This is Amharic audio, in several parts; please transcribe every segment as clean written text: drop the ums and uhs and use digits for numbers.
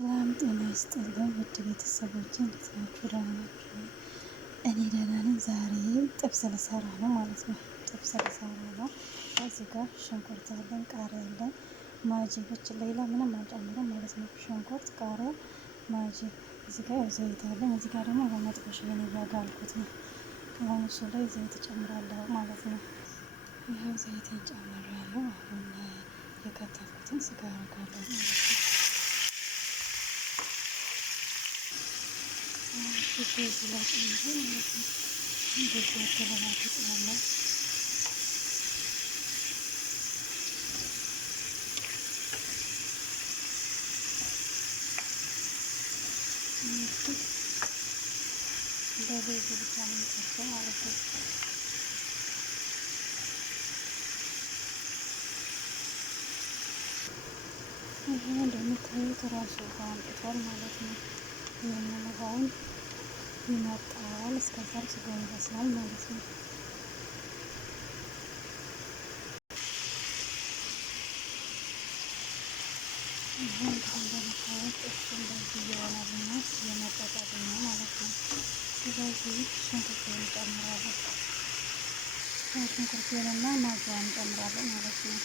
ሰላም ጤና ይስጥልኝ ውድ ቤተሰቦቼ፣ እንዴት ናችሁ? ደህና ናችሁ? እኔ ደህና ነኝ። ዛሬ ጥብስ ልሰራ ነው ማለት ነው። ጥብስ ልሰራ ነው። እዚህ ጋር ሽንኩርት አለን፣ ቃሪያ አለን፣ ማጂ ብቻ ሌላ ምንም አልጨምርም ማለት ነው። ሽንኩርት፣ ቃሪያ፣ ማጂ። እዚህ ጋር ዘይት አለን። እዚህ ጋር ደግሞ በመጥበሻ እያጋልኩት ነው። አሁን እሱ ላይ ዘይት እጨምራለሁ ማለት ነው። ይኸው ዘይት ጨምራለሁ። አሁን የከተፍኩትን ስጋ አደርጋለሁ ማለት ነው። በዚህ ላይ ጨምሮ ማለት ነው። እንደዚህ አገለባብጥ ያለው በቤቱ ብቻ ነው የሚጠብሰው ማለት ነው። ይሄ እንደምታዩት ራሱ ውሃ አምጥቷል ማለት ነው። ይህንን ውሃውን ይመጣዋል። እስከዛ ስጋው ይበስላል ማለት ነው። ይሄ እንደምታዩት እሱ እንደዚህ እየሆነልና እየመጠጠልኝ ነው ማለት ነው። ስለዚህ ሽንኩርቱን እንጨምራለን። ሽንኩርቱንና ማጂውን እንጨምራለን ማለት ነው።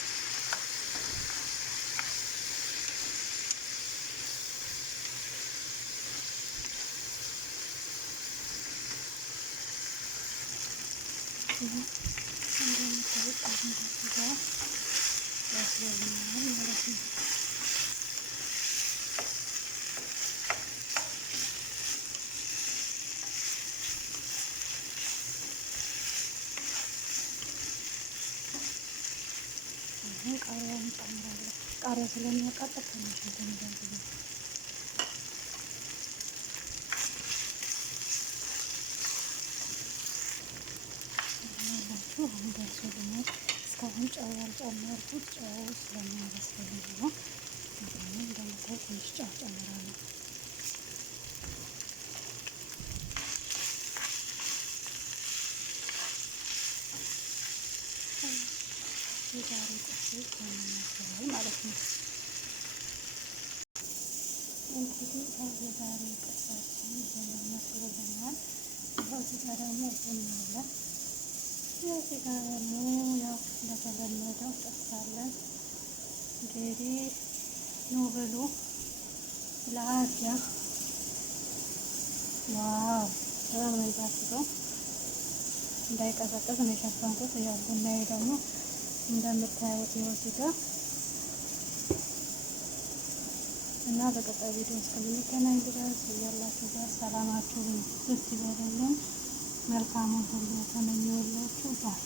እንደምታዩት ሽንኩርቱ ጋር ያስፈልግናል ማለት ነው። ቃሪያ እንጨምራለን። ቃሪያ ስለሚያቃጥል ትንሽ እንደዚህ ያላችሁ አሁን ደርሶልኛል። እስካሁን ጨው ያልጨመርኩት ጨው ስለሚያበስልልኝ ነው። አሁን እንደምታዩት ትንሽ ጨው ጨምራለሁ። የዛሬ ጥብስ ይመስላል ማለት ነው። እንግዲህ የዛሬ ጥብሳችን ይሄንን መስሎልናል። እዚህ ጋር ደግሞ ቡና አለ። እዚህ ጋር ደግሞ ያው እንደተለመደው ጥብስ አለን። እንግዲህ ኑ ብሉ ለአፍያ። ዋው በጣም ነው የሚጣፍጠው። እንዳይቀዘቅዝ ነው የሸፈንኩት። ያው ቡናዬ ደግሞ እንደምታዩት እዚህ ጋር እና በቀጣይ ቪዲዮ እስከምንገናኝ ድረስ እያላችሁ ጋር ሰላማችሁ ብዝት ይበልልን። መልካሙን ሁሉ ተመኘሁላችሁ። ባይ